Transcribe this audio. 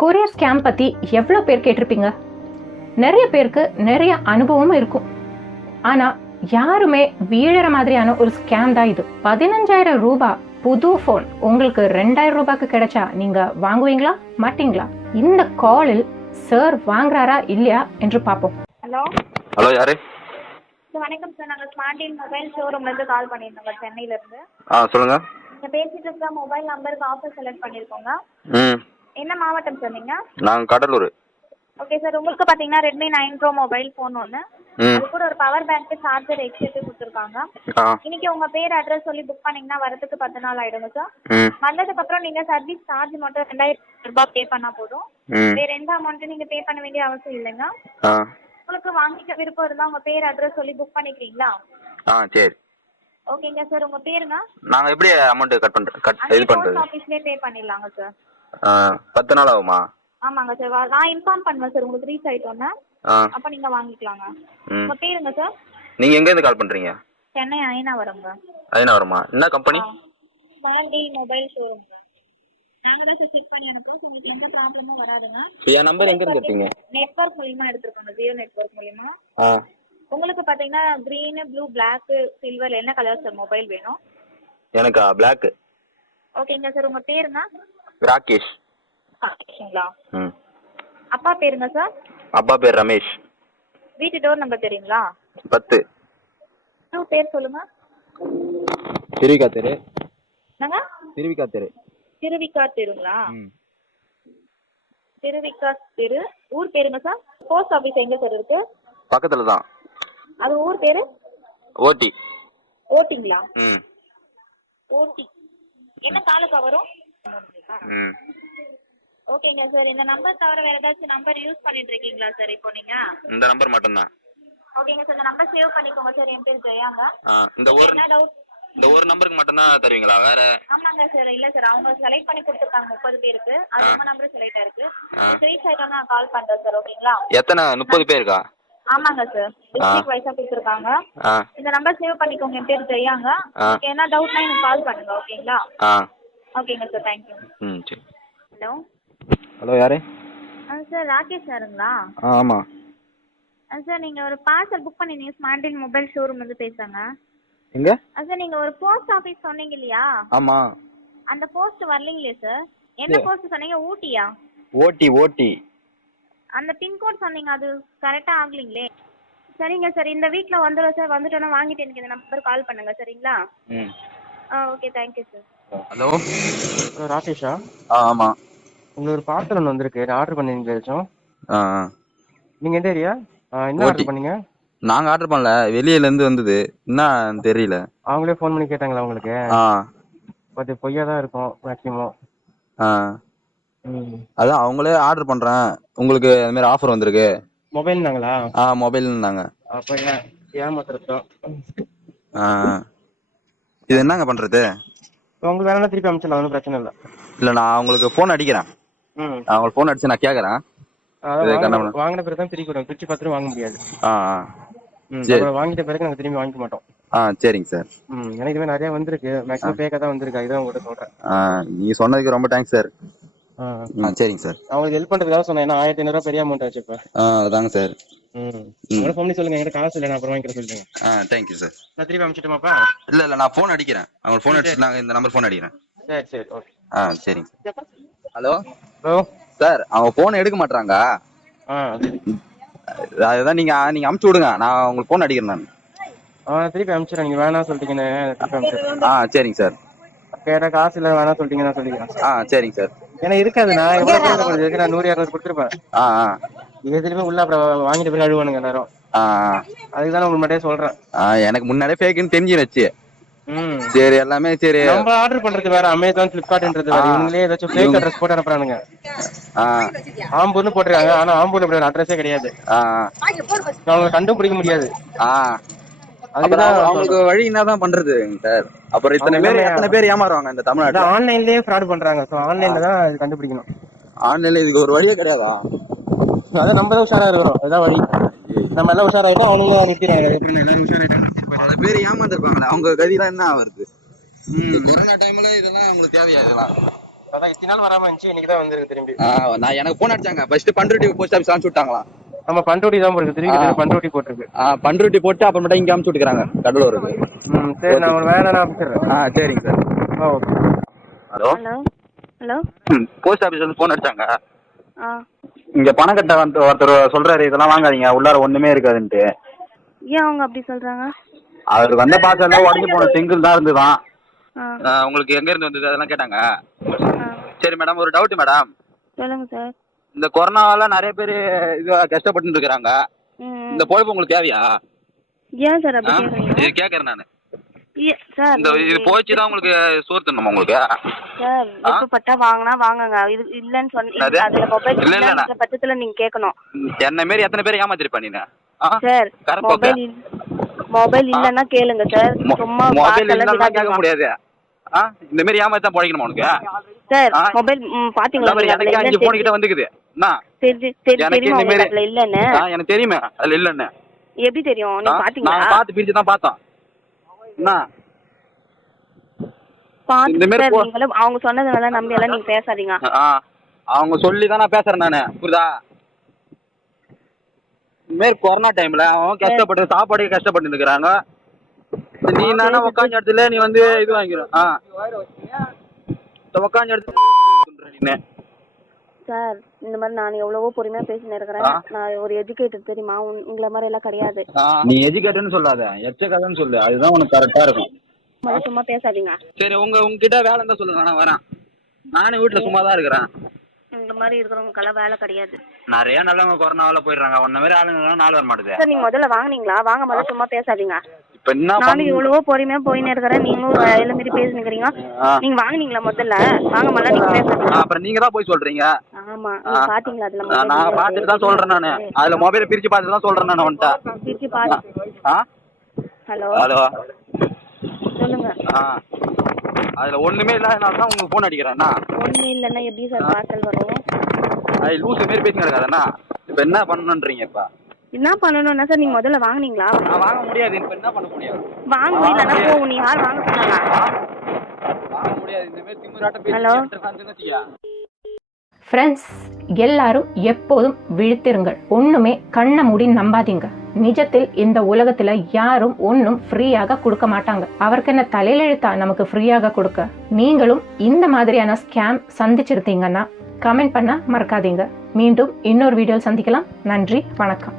Courier scam பற்றி எவ்வளோ பேர் கேட்டிருப்பீங்க. நிறைய பேருக்கு நிறைய அனுபவமும் இருக்கும். ஆனால் யாருமே வீழற மாதிரியான ஒரு ஸ்கேம் தான் இது. 15,000 ரூபாய் புது ஃபோன் உங்களுக்கு 2,000 ரூபாய்க்கு கிடைச்சா நீங்கள் வாங்குவீங்களா மாட்டீங்களா? இந்த காலில் சார் வாங்குறாரா இல்லையா என்று பார்ப்போம். ஹலோ யாரு? வணக்கம் சார், நாங்கள் ஸ்மார்ட் டீல் மொபைல் ஷோரூம்லேருந்து கால் பண்ணியிருந்தோங்க, சென்னையிலேருந்து. சொல்லுங்க. நீங்கள் பேசிட்டு இருக்க மொபைல் நம்பருக்கு ஆஃபர் செலக்ட் பண்ணியிருக்கோங்க. என்ன மாவட்டம் சார் நீங்கள்? நாங்கள் கடலூர். ஓகே சார், உங்களுக்கு பார்த்தீங்கன்னா ரெட்மி 9 ப்ரோ மொபைல் ஃபோன் ஒன்று, அது கூட ஒரு பவர் பேங்க்கு சார்ஜர் எக்ஸ்ட்ரா கொடுத்துருக்காங்க. இன்னைக்கு உங்கள் பேர் அட்ரஸ் சொல்லி புக் பண்ணிங்கன்னா வரதுக்கு 10 நாள் ஆகிடுங்க சார். வந்ததுக்கப்புறம் நீங்கள் சர்வீஸ் சார்ஜ் மட்டும் 2,000 ரூபாய் பே பண்ணால் போதும். வேறு எந்த அமௌண்ட்டும் நீங்கள் பே பண்ண வேண்டிய அவசியம் இல்லைங்க. உங்களுக்கு வாங்கிக்க விருப்பம் இருந்தால் உங்கள் பேர் அட்ரஸ் சொல்லி புக் பண்ணிக்கிறீங்களா? சரி. ஓகேங்க சார், உங்கள் பேருங்க? நாங்கள் எப்படி அமௌண்ட் இது பண்ணுறது? ஆஃபீஸ்லேயே பே பண்ணிடலாங்க சார். 10 நாள் ஆகுமா? ஆமாங்க சார், நான் இன்ஃபார்ம் பண்ணுவேன் சார் உங்களுக்கு ரீச் ஆகிட்டோன்னே. அப்போ நீங்கள் வாங்கிக்கலாங்க. உங்கள் பேருங்க சார்? நீங்கள் எங்கேருந்து கால் பண்ணுறீங்க? சென்னை அயனாவரம்ங்க. அயனாவரமா? என்ன கம்பெனி? ஸ்மார்ட் டீல் மொபைல் ஷோரூம்ங்க. நாங்கள் தான் சார் செக் பண்ணி அனுப்போம். ஸோ உங்களுக்கு எந்த ப்ராப்ளமும் வராதுங்க. என் நம்பர் எங்கேருந்து எடுத்தீங்க? நெட்வொர்க் மூலியமாக எடுத்துருக்கோங்க, ஜியோ நெட்வொர்க் மூலியமா. உங்களுக்கு பார்த்தீங்கன்னா க்ரீனு, ப்ளூ, பிளாக்கு, சில்வர் என்ன கலர் சார் மொபைல் வேணும்? எனக்கா பிளாக். ஓகேங்க சார், உங்கள் பேருங்க? ராகேஷ். ராகேஷுங்களா? அப்பா பேருங்க சார்? அப்பா பேர் ரமேஷ். வீட்டு டோர் நம்பர் தெரியுங்களா? 10. பேர் சொல்லுங்க. திருவிக்கா தெரு. என்னங்க? திருவிக்கா தெரு. திருவிக்கா தெருங்களா? திருவிக்கா தெரு. ஊர் பேருங்க சார்? போஸ்ட் ஆஃபீஸ் எங்கே சார் இருக்கு? பக்கத்தில் தான். அது ஊர் பேரு? ஓட்டி. ஓட்டிங்களா? ஓட்டி. என்ன தாலுக்கா வரும்? ஓகேங்க சார், இந்த நம்பர் தவிர வேற ஏதாச்சும் நம்பர் யூஸ் பண்ணிட்டு இருக்கீங்களா சார் இப்போ நீங்க? இந்த நம்பர் மட்டும்தான். ஓகேங்க சார், இந்த நம்பர் சேவ் பண்ணிக்கோங்க சார். என் பேர் ஜெயாங்க. இந்த ஒரு நம்பருக்கு மட்டும்தான் தருவீங்களா? வேற? ஆமாங்க சார். இல்ல சார், அவங்க செலக்ட் பண்ணி கொடுத்துருக்காங்க 30 பேருக்கு. அது உங்க நம்பர் செலக்ட் ஆயிருக்கு. ரீச் ஆயிட்டோம்னா நான் கால் பண்றேன் சார். ஓகேங்களா? எத்தனை? 30 பேருக்கா? ஆமாங்க சார், டிஸ்ட்ரிக்ட் வைஸா கொடுத்துருக்காங்க. இந்த நம்பர் சேவ் பண்ணிக்கோங்க. என் பேர் ஜெயாங்க. என்ன டவுட்னா எனக்கு கால் பண்ணுங்க. ஓகேங்களா? ஓகேங்க சார், தேங்க்யூ. சரி. ஹலோ. ஹலோ யாரு? சார் ராகேஷ் சாருங்களா? ஆமாம் சார், நீங்கள் ஒரு பார்சல் புக் பண்ணிருந்தீங்க, ஸ்மார்ட் டீல் மொபைல் ஷோரூம் வந்து பேசுகிறாங்க. எங்க? சார், நீங்கள் ஒரு போஸ்ட் ஆஃபீஸ் சொன்னீங்க இல்லையா? ஆமாம். அந்த போஸ்ட் வரலீங்களே சார். என்ன போஸ்ட் சொன்னீங்க? ஊட்டியா? ஓட்டி. ஓட்டி. அந்த பின்கோட் சொன்னீங்க, அது கரெக்டாக ஆகலிங்களே. சரிங்க சார், இந்த வீக்கில் வந்துடும் சார். வந்துட்டோன்னா வாங்கிட்டு எனக்கு இந்த நம்பர் கால் பண்ணுங்கள். சரிங்களா? Okay, thank you sir. ஹலோ ராகேஷா? ஆமாம். உங்களுக்கு ஒரு பார்சல் ஒன்று வந்திருக்கு, ஆர்டர் பண்ணிருக்கீங்க ஏதாச்சும்? நீங்கள் எந்த ஏரியா? என்ன ஆர்டர் பண்ணீங்க? நாங்கள் ஆர்டர் பண்ணல, வெளியிலேருந்து வந்தது. என்ன தெரியல. அவங்களே ஃபோன் பண்ணி கேட்டாங்களா உங்களுக்கு? பட் பொய்யா தான் இருக்கும் மேக்ஸிமம். அதான் அவங்களே ஆர்டர் பண்ணுறேன், உங்களுக்கு அது மாதிரி ஆஃபர் வந்திருக்கு. மொபைல் தாங்களா? மொபைல்னாங்க. அப்போ ஏமாத்துறோம். இது என்னங்க பண்ணுறது? உங்களுக்கு வேணா திருப்பி அனுப்பிச்சிடலாம், ஒன்றும் பிரச்சனை இல்லை. இல்லை, நான் உங்களுக்கு ஃபோன் அடிக்கிறேன். அவங்களுக்கு ஃபோன் அடிச்சு நான் கேட்குறேன். வாங்கின பிறகு தான் திருப்பி கொடுங்க, பிரிச்சு பார்த்துட்டு வாங்க முடியாது. வாங்கிட்ட பிறகு நாங்கள் திரும்பி வாங்கிக்க மாட்டோம். சரிங்க சார். எனக்கு இதுவே நிறைய வந்திருக்கு, மேக்ஸிமம் ஃபேக்காக தான் வந்திருக்கு. அதுதான் உங்கள்கிட்ட சொல்கிறேன். நீங்கள் சொன்னதுக்கு ரொம்ப தேங்க்ஸ் சார். சரிங்க சார். அவங்களுக்கு ஹெல்ப் பண்ணுறதுக்காக சொன்னேன். ஏன்னா 1,500 ரூபா பெரிய அமௌண்ட் ஆச்சு இப்போ. அதாங்க சார். உங்களோட ஃபோன் சொல்லுங்க, என்கிட்ட காசு இல்லை, நான் அப்புறம் வாங்கிக்கிற சொல்லுங்க. Thank you sir. நான் திருப்பி அனுப்பிச்சிட்டுமாப்பா? இல்லை, நான் ஃபோன் அடிக்கிறேன். அவங்க ஃபோன் அடிச்சு நாங்கள் இந்த நம்பர் ஃபோன் அடிக்கிறேன். சரி ஓகே. சரிங்க சார். ஹலோ சார், அவங்க ஃபோன் எடுக்க மாட்டாங்க. அதுதான் நீங்க அமுச்சு விடுங்க, நான் உங்களுக்கு ஃபோன் அடிக்கிறேன். நான் திருப்பி அனுப்பிச்சிடுறேன். நீங்க வேணாம் சொல்லிட்டீங்கன்னு திருப்பி அனுப்பிச்சிடுறேன். சரிங்க சார். கேட்ட காசு இல்லை, வேணாம் சொல்லிட்டீங்க, நான் சொல்லிக்கிறேன். சரிங்க சார். ஏன்னா இருக்காது, நான் எவ்வளோ பேர் நான் 100-200 கொடுத்துருப்பேன். எதுலையுமே உள்ள அப்புறம் வாங்கிட்டு போய் அழுவானுங்க எல்லாரும். அதுக்குதான் உங்களுக்கு மட்டும் சொல்றேன். எனக்கு முன்னாடியே ஃபேக்குன்னு தெரிஞ்சிருச்சு. சரி, எல்லாமே சரி. நம்ம ஆர்டர் பண்றது வேற, அமேசான், பிளிப்கார்ட்ன்றது வேற. இவங்களே ஏதாச்சும் ஃபேக் அட்ரஸ் போட்டு அனுப்புறானுங்க. ஆம்பூர்னு போட்டிருக்காங்க, ஆனா ஆம்பூர்ல அப்படி ஒரு அட்ரஸே கிடையாது. அவங்க கண்டுபிடிக்க முடியாது. அதுக்குதான் அவங்களுக்கு வழி என்னதான் பண்றது சார்? அப்புறம் எத்தனை பேர் ஏமாறுவாங்க இந்த தமிழ்நாட்டுல? ஆன்லைன்லயே ஃப்ராட் பண்றாங்க. சோ ஆன்லைன்ல தான் இது கண்டுபிடிக்கணும். ஆன்லைன்ல இதுக்கு ஒரு வழியே கிடையாதா? அதான் நம்ம தான் உஷாரா இருக்கிறோம். அதான் வழி. நம்ம எல்லாம் உஷாராயிட்டோம், அவனுங்க நிறுத்திடுறாங்க. எல்லாரும் உஷாராயிட்டாங்க. பல பேர் ஏமாந்துருப்பாங்களே, அவங்க கதிலாம் என்ன ஆகுறது? கொரோனா டைம்ல இதெல்லாம் உங்களுக்கு தேவையா? இதெல்லாம் அதான் இத்தனை நாள் வராம இருந்துச்சு, இன்னைக்கு தான் வந்திருக்கு திரும்பி. நான் எனக்கு போன் அடிச்சாங்க, ஃபர்ஸ்ட் பண்ருட்டி போஸ்ட் ஆஃபீஸ் அனுப்பிச்சு விட்டாங்களாம். நம்ம பண்ருட்டி தான் போயிருக்கு, திரும்பி பண்ருட்டி போட்டுருக்கு. பண்ருட்டி போட்டு அப்புறமேட்டா இங்க அனுப்பிச்சு விட்டுக்கிறாங்க கடலூருக்கு. சரி, நான் ஒரு வேலை அனுப்பிச்சிடுறேன். சரிங்க sir. Okay. Hello hello post ஆஃபீஸ்ல இருந்து போன் அடிச்சாங்க. இங்க பணம் கட்ட வந்து ஒருத்தர் சொல்றாரு, இதெல்லாம் வாங்காதீங்க, உள்ளார ஒண்ணுமே இருக்காதுன்ட்டு. ஏன் அவங்க அப்படி சொல்றாங்க? அவருக்கு வந்த பாசல்ல உடஞ்சு போன சிங்கிள் தான் இருந்துதான். உங்களுக்கு எங்க இருந்து வந்தது அதெல்லாம் கேட்டாங்க. சரி மேடம், ஒரு டவுட் மேடம். சொல்லுங்க சார். இந்த கொரோனாவால நிறைய பேர் இது கஷ்டப்பட்டு இருக்காங்க. இந்த பொழப்பு உங்களுக்கு தேவையா? ஏன் சார் அப்படி கேக்குறீங்க? இது கேக்குறேன் நானு. சார் இந்த இது போயிச்சு தான் உங்களுக்கு சோறு தரணுமா உங்களுக்கு? சார் விருப்பப்பட்டா வாங்கினா வாங்குங்க, இது இல்லன்னு சொன்னீங்க. அதுல மொபைல் இல்லன்ற பட்சத்துல நீங்க கேட்கணும். என்ன மாரி எத்தனை பேர் ஏமாத்திருப்பா நீங்க? சார் மொபைல் இல்லன்னா கேளுங்க சார். சும்மா மொபைல் இல்லன்னா கேட்க முடியாது. இந்த மாதிரி ஏமாத்தி தான் பொழைக்கணுமா உனக்கு? சார் மொபைல் பாத்தீங்களா? எனக்கு 5 போன் கிட்ட வந்துக்குது. அதுல இல்லன்னு எனக்கு தெரியுமே, அதுல இல்லன்னு. எப்படி தெரியும்? நீங்க பாத்தீங்களா? நான் பார்த்து பிரிச்சு தான் பார்த்தோம். அவங்க சொன்னதுனால நம்பி எல்லாம் நீங்க பேசாதீங்க. அவங்க சொல்லி தான் நான் பேசுறேன் நானு, புரியுதா? இந்த மாதிரி கொரோனா டைம்ல அவன் கஷ்டப்பட்டு சாப்பாடு கஷ்டப்பட்டு இருக்கிறாங்க. நீ தானே உட்காந்து இடத்துல நீ வந்து இது வாங்கிடும். உட்காந்து இடத்துல சார் இந்த மாதிரி நான் எவ்வளவோ பொறுமையா பேசினு இருக்கிறேன். நான் ஒரு எஜுகேட்டர் தெரியுமா? உங்களை மாதிரி எல்லாம் கிடையாது. நீ எஜுகேட்டர்னு சொல்லாத, எச்சக்கதைன்னு சொல்லு, அதுதான் உனக்கு கரெக்டா இருக்கும். சும்மா பேசாதீங்க. சரி, உங்ககிட்ட வேலை இருந்தா சொல்லுங்க, நான் வரேன். நானும் வீட்டுல சும்மா தான் இருக்கிறேன். இந்த மாதிரி இருக்கிறவங்களுக்கெல்லாம் வேலை கிடையாது. நிறைய நல்லவங்க கொரோனாவால போயிடுறாங்க. ஒன்ன மாதிரி ஆளுங்க 4 வர மாட்டேது. சார் நீங்க முதல்ல வாங்குனீங்களா? வாங்க முதல்ல சும்மா பேசாதீங்க. இப்ப என்ன நானும் எவ்வளவோ பொறுமையா போயின்னு இருக்கிறேன், நீங்களும் எல்லாம் மீறி பேசுனீங்க. நீங்க வாங்குனீங்களா? முதல்ல வாங்க, முதல்ல நீங்க பேசாதீங்க. அப்புறம் நீங்க தான் போய் சொல்றீங்க. ஆமா, நீங்க பாத்தீங்களா? அதுல நான் பாத்துட்டு தான் சொல்றேன் நானு. அதுல மொபைல் பிரிச்சு பார்த்துட்டு தான் சொல்றேன் நான் உன்கிட்ட. பிரிச்சு பாத்து. ஹலோ ஹலோ சொல்லுங்க. அதுல ஒண்ணுமே இல்லாதனால தான் உங்களுக்கு போன் அடிக்கிறேன்னா. ஒண்ணு இல்லன்னா எப்படி சார் பார்சல் வரும்? அது லூசு மாரி பேசிட்டு இருக்காதண்ணா. இப்ப என்ன பண்ணணும்ன்றீங்க? இப்ப என்ன பண்ணணும்னா சார் நீங்க முதல்ல வாங்குனீங்களா? நான் வாங்க முடியாது. இப்ப என்ன பண்ண முடியாது? வாங்க இல்லன்னா போ. நீ யார் வாங்க சொன்னாங்க? வாங்க முடியாது. இந்த மாதிரி திமிராட்டம் பேசிட்டு. ஃப்ரெண்ட்ஸ், எல்லாரும் எப்போதும் விழித்திருங்கள். ஒண்ணுமே கண்ணை மூடி நம்பாதீங்க. நிஜத்தில் இந்த உலகத்துல யாரும் ஒன்னும் ஃப்ரீயாக கொடுக்க மாட்டாங்க. அவருக்கு என்ன தலையிலெழுத்தா நமக்கு ஃப்ரீயாக கொடுக்க? நீங்களும் இந்த மாதிரியான ஸ்கேம் சந்திச்சிருந்தீங்கன்னா கமெண்ட் பண்ண மறக்காதீங்க. மீண்டும் இன்னொரு வீடியோ சந்திக்கலாம். நன்றி, வணக்கம்.